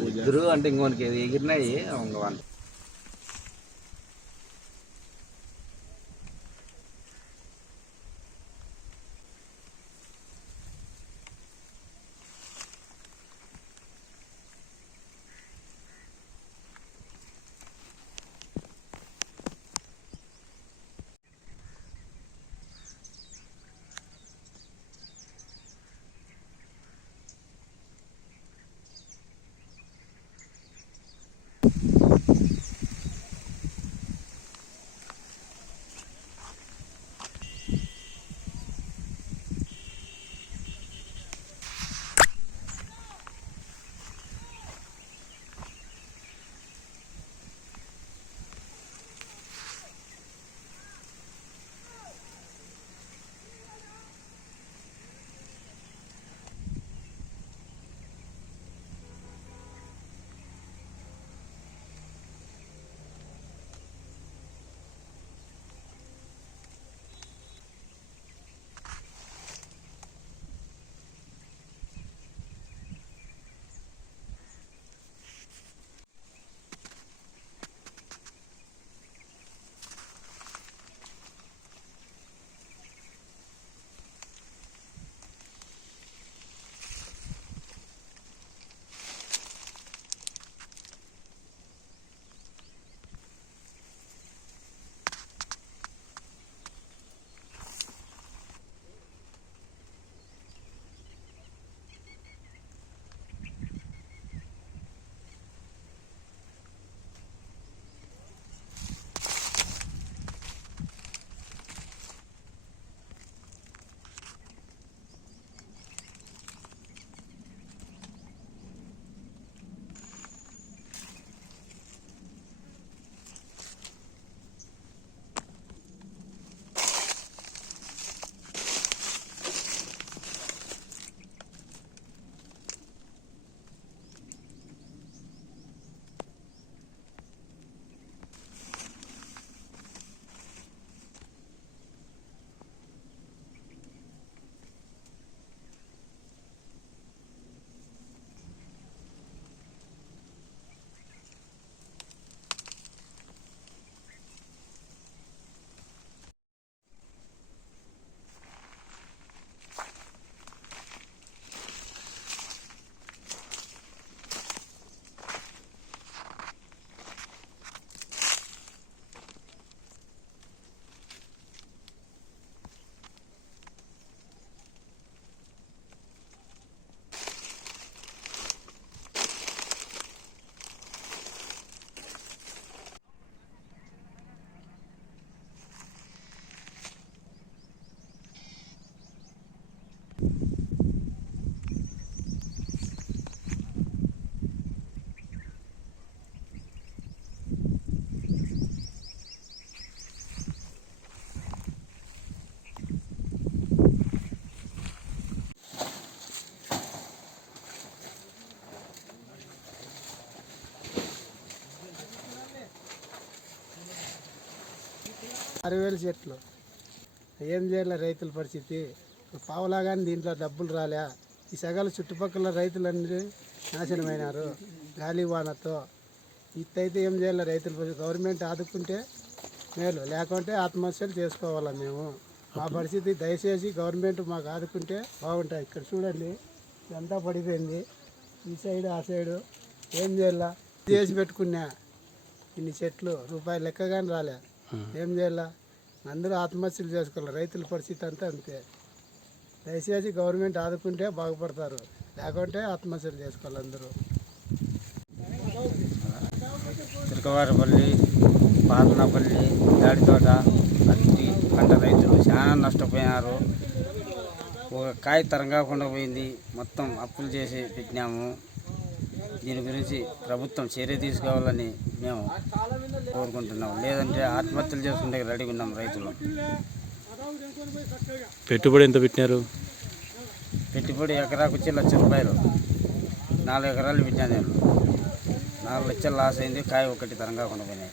ఇద్దరు అంటే ఇంకోనికి ఎగిరినాయి ఇంక వాళ్ళు ఆరు చెట్లు. ఏం చేయాలి రైతుల పరిస్థితి? పావులాగానే దీంట్లో డబ్బులు రాలే. ఈ సగల చుట్టుపక్కల రైతులన్నీ నాశనమైనారు. గాలి వానతో. ఇట్టయితే ఏం చేయాలి రైతుల పరిస్థితి? గవర్నమెంట్ ఆదుకుంటే మేలు. లేకుంటే ఆత్మహత్యలు చేసుకోవాలా మేము. మా పరిస్థితి దయచేసి గవర్నమెంట్ మాకు ఆదుకుంటే బాగుంటాయి. ఇక్కడ చూడండి ఇదంతా పడిపోయింది. ఈ సైడ్ ఆ సైడు ఏం చేయాలా? చేసి పెట్టుకున్నా. ఇన్ని చెట్లు రూపాయలు లెక్కగానే రాలే. ఏం చేయాలా? అందరూ ఆత్మహత్యలు చేసుకోవాలి. రైతుల పరిస్థితి అంతా అంతే. దయచేసి గవర్నమెంట్ ఆదుకుంటే బాగుపడతారు. లేకుంటే ఆత్మహత్యలు చేసుకోవాలి అందరూ. చిరకవారిపల్లి పాలనపల్లి దాడితోట పత్తి పంట రైతులు చాలా నష్టపోయినారు ఒక కాయ తరం కాకుండా పోయింది. మొత్తం అప్పులు చేసి పెట్టినాము దీని గురించి ప్రభుత్వం చర్య తీసుకోవాలని మేము కోరుకుంటున్నాం. లేదంటే ఆత్మహత్యలు చేసుకుంటే రెడీగా ఉన్నాం రైతులు. పెట్టుబడి ఎంత పెట్టినారు? పెట్టుబడి ఎకరాకు వచ్చి లక్ష రూపాయలు. నాలుగు ఎకరాలు పెట్టాను నేను. నాలుగు లక్షలు లాస్ అయింది కాయ ఒకటి తరం కాకుండా పోయినాయి